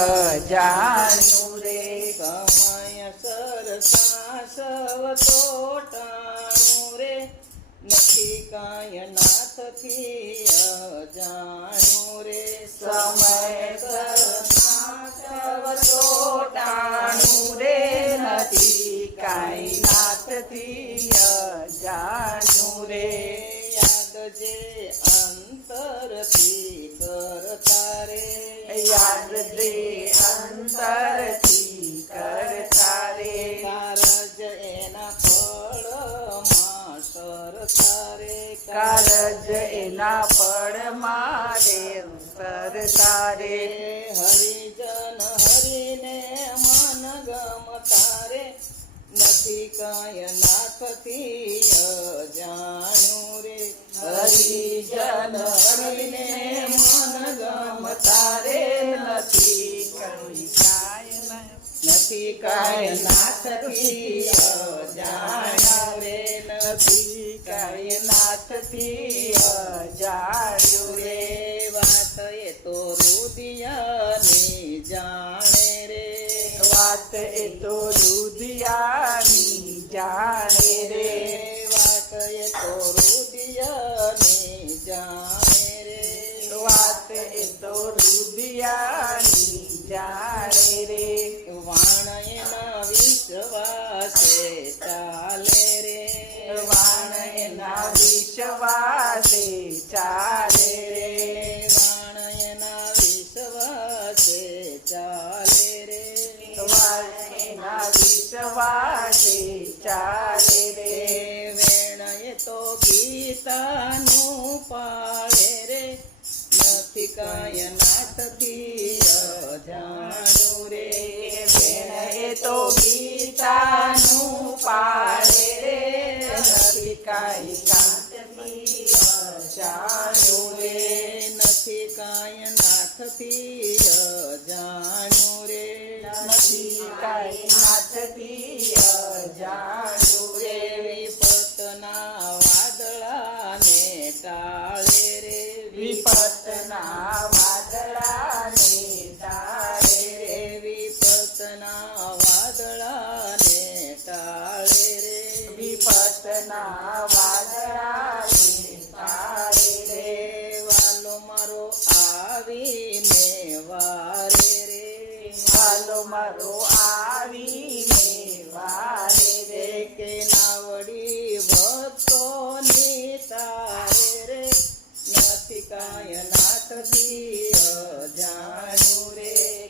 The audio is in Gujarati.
જાણ્યું રે સમયસર સાસવતો ટાણું રે નથી કાંઈ નાથથી અજાણ્યું રે સમયસર સાસવતો ટાણું રે નથી કાંઈ નાથથી અજાણ્યું રે યાદ જે અંતરથી કરતા રે યાદ જે અંતરથી કરતા રે કારજ એના ફળમાં સરતા રે કારજ એના પડમાં રે સરતા રે હરિજન હરિને મન ગમતા રે નથી કાંઈ નાથથી અજાણ્યું રે હરિજન હરિને મન ગમતા રે નથી કાંઈ નાથથી અજાણ્યા રે નથી કાંઈ નાથથી અજાણ્યું રે વાત એ તો રુદિયાની જાણે રે વાત એ તો રુદિયાની જાણે રે વાત એ તો રુદિયાની જાણે રે વાત એ તો રુદિયાની જાણે રે વાણ એના વિશ્વાસે ચાલે રે વાણ એના વિશ્વાસે ચાલે રે વાણ એના વિશ્વાસે ચાલે રે વાણ એના વિશ્વાસે ચાલે રે વેણ એ તો ગીતાનું પાળે રે નથી કાંઈ નાથથી અજાણ્યું રે વેણ એ તો ગીતાનું પાળે રે નથી કાંઈ નાથથી અજાણ્યું રે નથી કાંઈ નાથથી અજાણ્યું રે નથી કાંઈ નાથથી અજાણ્યું રે વિપતના વાદળાને ટાળે રે વિપતના વાદળાને ટાળે રે વિપતના વાદળાને ટાળે રે વિપતના વાદળાને ટાળે રે વાલો મારો આવીને વારે રે હાલો મારો આવીને વારે રે કે નાવડી ભક્તોની તારે રે નથી કાંઈ નાથથી